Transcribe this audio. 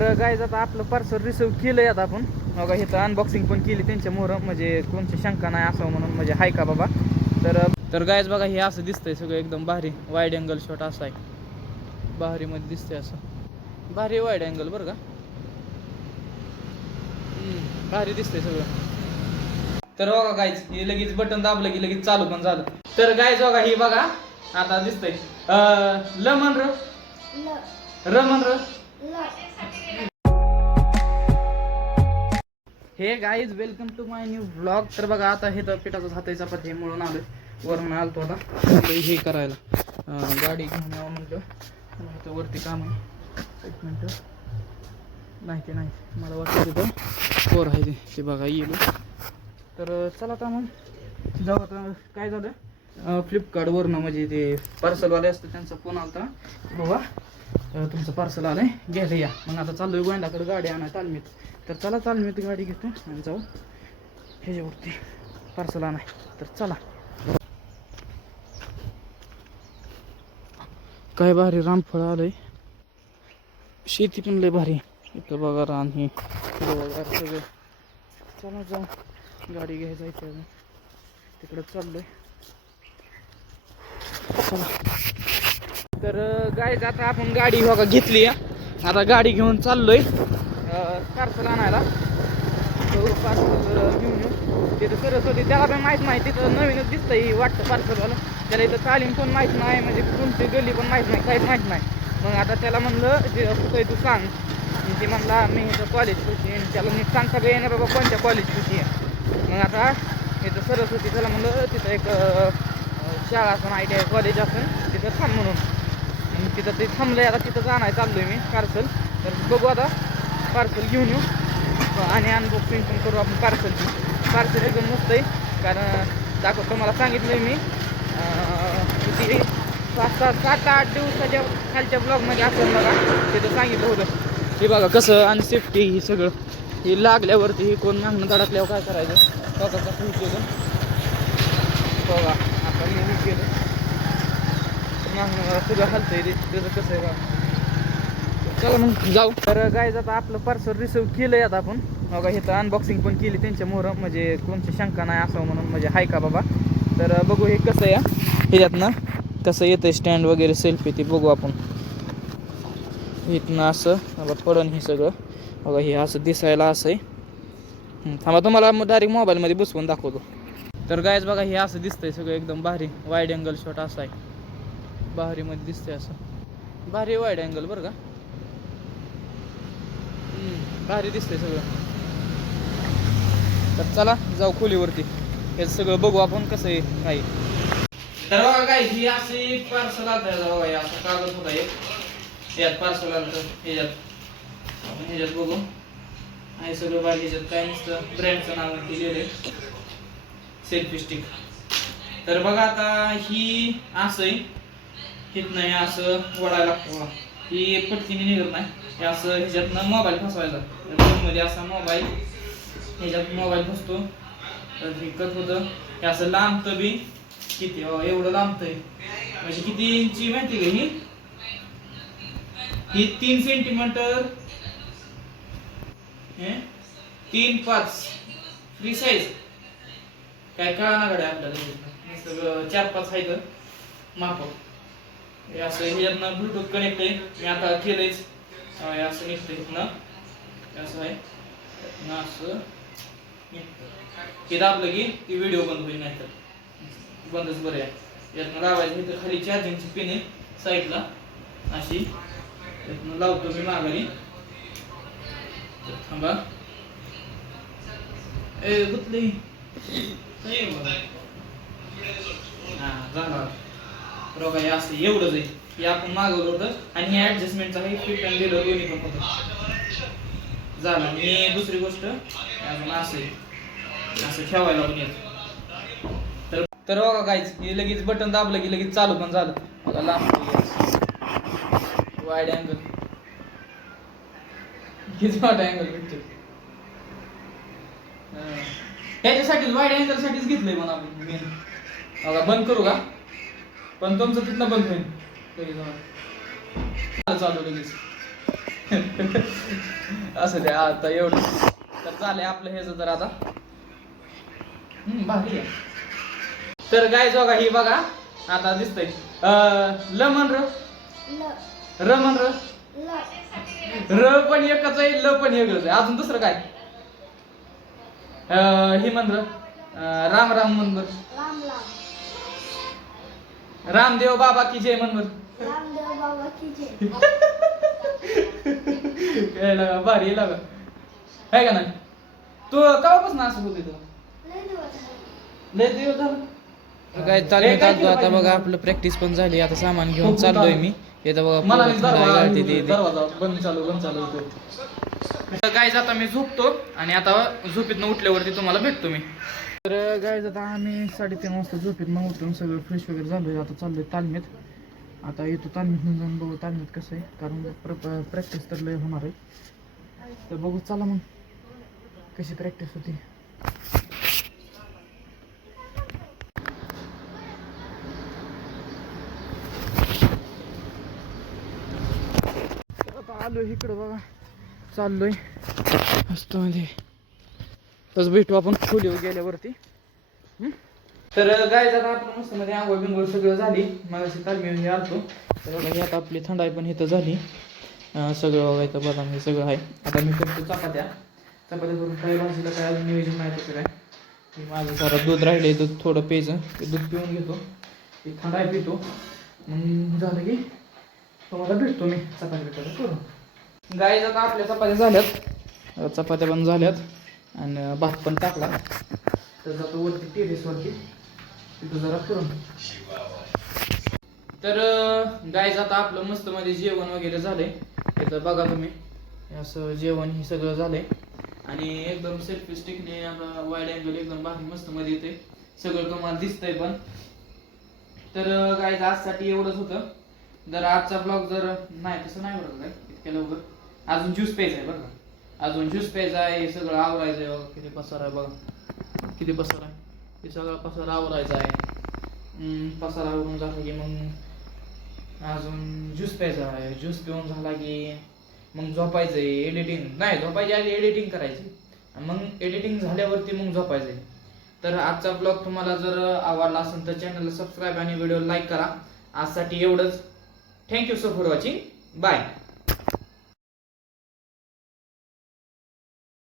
तर गाईज आता आपलं पार्सल रिसिव्ह केलंय आता आपण बघा इथं अनबॉक्सिंग पण केली त्यांच्या मोहरं म्हणजे कोणची शंका नाही असावं म्हणून म्हणजे हाय का बाबा. तर गाईज बघा हे असं दिसतंय सगळं एकदम भारी वाईड अँगल शॉट असा आहे भारीमध्ये दिसतंय असं भारी वाईड अँगल बरं का भारी दिसतंय सगळं. तर बघा गाईज हे लगेच बटन दाबलं की लगेच चालू पण झालं. तर गाईज बघा ही बघा आता दिसतंय ल मन र hey guys welcome to my new blog. तर बघा आता हे तर पिठाचं हाताई चपाती म्हणून आलोय वरून आलतो आता हे करायला गाडी घेऊन यावं म्हटलं वरती काम आहे. एक मिनटं नाही ते नाही मला वाटतं तिथं पोर आहे ते बघा येईल. तर चला आता मग जाऊ. आता काय झालं फ्लिपकार्टवरनं म्हणजे ते पार्सलवाले असतं त्यांचा फोन आला बाबा तुमचं पार्सल आलंय घ्यायला या. मग आता चाललोय गोंडाकडे गाडी आणा तालमीत. तर चला तालमीत गाडी घेतो आणि जाऊ ह्याच्यावरती पार्सल आणाय. तर चला. काय भारी रामफळ आलंय शेती पण लय भारी इथं बघा रान हे सगळं. चला जाऊ गाडी घ्यायचं इथे तिकडं चाललोय चला. तर गाईज आता आपण गाडी बघा घेतली आता गाडी घेऊन चाललोय पार्सल आणायला. पार्सल घेऊन येऊ तिथं सरस्वती त्याला पण माहीत नाही तिथं नवीनच दिसतंय वाटतं पार्सलवाला त्याला इथं तालीम पण माहीत नाही म्हणजे तुमची गल्ली पण माहीत नाही काहीच माहीत नाही. मग आता त्याला म्हणलं जे कुठं तू सांग ते म्हणला मी इथं कॉलेज खुशी आहे त्याला नीट सांगता का येणार बाबा कोणत्या कॉलेज खुशी आहे. मग आता इथं सरस्वती त्याला म्हणलं तिथं एक शाळा असेल ITI कॉलेज असेल तिथं थांब म्हणून मग तिथं ते थांबलंय. आता तिथं जाणार चाललोय मी पार्सल. तर बघू आता पार्सल घेऊन येऊ आणि अनबॉक्सिंग पण करू आपण पार्सलची. पार्सल एकदम मस्त आहे कारण दाखवतो मला सांगितलं मी किती 7-8 दिवसाच्या खालच्या ब्लॉगमध्ये असेल बघा तिथं सांगितलं होतं. हे बघा कसं अनसेफ्टी ही सगळं हे लागल्यावरती हे कोण मागणं धडकल्यावर काय करायचं बघा कसं हे केलं बघा आता मी हे केलं मागणं सगळं हलतंय त्याचं कसं आहे बघा. चला मग जाऊ. तर गाईज आता आपलं पार्सल रिसिव्ह केलंय आता आपण बघा इथं अनबॉक्सिंग पण केली त्यांच्या मोहरं म्हणजे कोणची शंका नाही असावं म्हणून म्हणजे हाय का बाबा. तर बघू हे कसं आहे ह्याच्यातनं कसं येतं स्टँड वगैरे सेल्फी ते बघू आपण. इथनं असं बघा पडन हे सगळं बघा हे असं दिसायला असं आहे. थांबा तुम्हाला डायरेक्ट मोबाईलमध्ये बसवून दाखवतो. तर गाईज बघा हे असं दिसतंय सगळं एकदम भारी वाईड अँगल शॉट असा आहे भारीमध्ये दिसतंय असं भारी वाईड अँगल बरं का भारी दिसतंय सगळं. तर चला जाऊ खोलीवरती हे सगळं बघू आपण कसं आहे काही. तर बघा काय ही अशी पार्सल आलं बघा असं कागद होता एक यात पार्सल आलं ह्याच्यात बघू आहे सगळं बाहेर. ह्याच्यात काय नुसतं ब्रँडचं नाव लिहिलेलं आहे सेल्फी स्टिक. तर बघा आता ही असं आहे हिथनं हे असं वडायला लागतं ही पटकीने निघत नाही. हे असं ह्याच्यातनं मोबाईल फसवायचा मध्ये असा मोबाईल ह्याच्यात मोबाईल फसतो तर विकत होतं. हे असं लांबतं बी किती एवढं लांबतंय म्हणजे किती इंची माहिती का ही 3 सेंटीमीटर 3-5 फ्री साईज काय कळा ना गड्या आपल्याला 4-5 आहे तर माप. हे असं ह्याच्यातनं ब्लूटूथ कनेक्ट आहे मी आता केलंयच असं निघतं इथनं असं आहे असं निघतं. हे दाबलं की ती व्हिडिओ बंद होईल नाही तर बंदच बरं आहे. यातनं लावायचं इथं खाली चार्जिंगची पिन आहे साईडला अशी यातनं लावतो मी माघारी. थांबा गुतली हा झाला बरोबर हे असं एवढंच आहे हे आपण मागवलं होतं आणि हे ऍडजस्टमेंटचं आहे फिट आणि दिलं दोन्ही पण होतं झालं. आणि दुसरी गोष्ट अजून असं ठेवायला पण येतं. तर बघा गाईज हे लगेच बटन दाबलं की लगेच चालू पण झालं बघा लांब वाईड अँगल किती वाईड अँगल भेटतो त्याच्यासाठीच वाईड अँगल साठीच घेतलंय म्हणा मेन. बघा बंद करू का पण तुमचं तिथनं बंद होईल लगेच चालू लगेच असं द्या आता एवढं तर झालंय आपलं ह्याचं तर आता भारी आहे. तर गाय जोगा ही बघा आता दिसतंय ल म्हण र म्हण र पण एकच आहे, ल पण वेगळंच आहे. अजून दुसरं काय ही म्हण र राम राम म्हण बर. रामदेव बाबा की जय म्हण बर. भारी लागा आहे का नाही. तू केव्हापासून असं होते तुला लय दिवस झालं काय चालू आता बघा आपलं प्रॅक्टिस पण झाली. आता सामान घेऊन चाललोय मी. येतं बघा दरवाजा बंद चालू होतो. गायज आता मी झोपतो आणि आता झोपेतनं उठल्यावरती तुम्हाला भेटतो मी. तर गायज आता आम्ही 3:30 वाजता झोपेतनं उठून सगळं फ्रेश वगैरे झालोय. आता चाललोय तालमीत. आता येतो तालमीत जाऊन बघू तालमीत कसं आहे, कारण प्रॅक्टिस तर लय होणार आहे. तर बघू चला मग कशी प्रॅक्टिस होती. आता आलोय इकडं बघा चाललोय मस्त मध्ये. तस भेटू आपण खोलीवर गेल्यावरती. तर गाय जाता आपण मस्त मध्ये आंघोळ बिंघोळ सगळं झाली. मागाशी तालमी हे आलतो तर बघा ही आता आपली थंडाई पण इथं झाली. सगळं बघा इथं बदाम हे सगळं आहे. आता मी करतो चपात्या करून काय भाजीला काय अजून नियोजन नाही तसं काय. माझं जरा दूध राहिले दूध थोडं प्यायचं ते दूध पिऊन घेतो ते थंडाई पितो मग झालं की तुम्हाला भेटतो मी चपात्या करून. गाय जाता आपल्या चपात्या झाल्यात, चपात्या पण झाल्यात आणि भात पण टाकला. तर जातो वरती टेरेसवरती तिथं जरा करून. तर गाय जाता आपलं मस्त मध्ये जेवण वगैरे झालंय. तिथं बघा तुम्ही असं जेवण हे सगळं झालंय आणि एकदम सेल्फी स्टिकने आता वाईड अँगल एकदम भारी मस्त मध्ये येते सगळं तुम्हाला दिसतंय पण. तर गाय आजसाठी एवढंच होतं. जर आजचा ब्लॉग जर नाही तसं नाही बरं काय इतक्या लवकर अजून ज्यूस प्यायचा आहे बरं का. अजून ज्यूस प्यायचा आहे सगळं आवरायचं आहे बघा. किती पसारा आहे बघा किती पसारा आहे. ते सगळा पसारा आवरायचा आहे. पसारा आवरून झाला की मग अजून ज्यूस प्यायचा आहे. ज्यूस पिऊन झाला की मग झोपायचं आहे. एडिटिंग नाही झोपायची आधी एडिटिंग करायची मग एडिटिंग झाल्यावरती मग झोपायचं आहे. तर आजचा ब्लॉग तुम्हाला जर आवडला असेल तर चॅनलला सबस्क्राईब आणि व्हिडिओ लाईक करा. आजसाठी एवढंच. Thank you so for watching. Bye.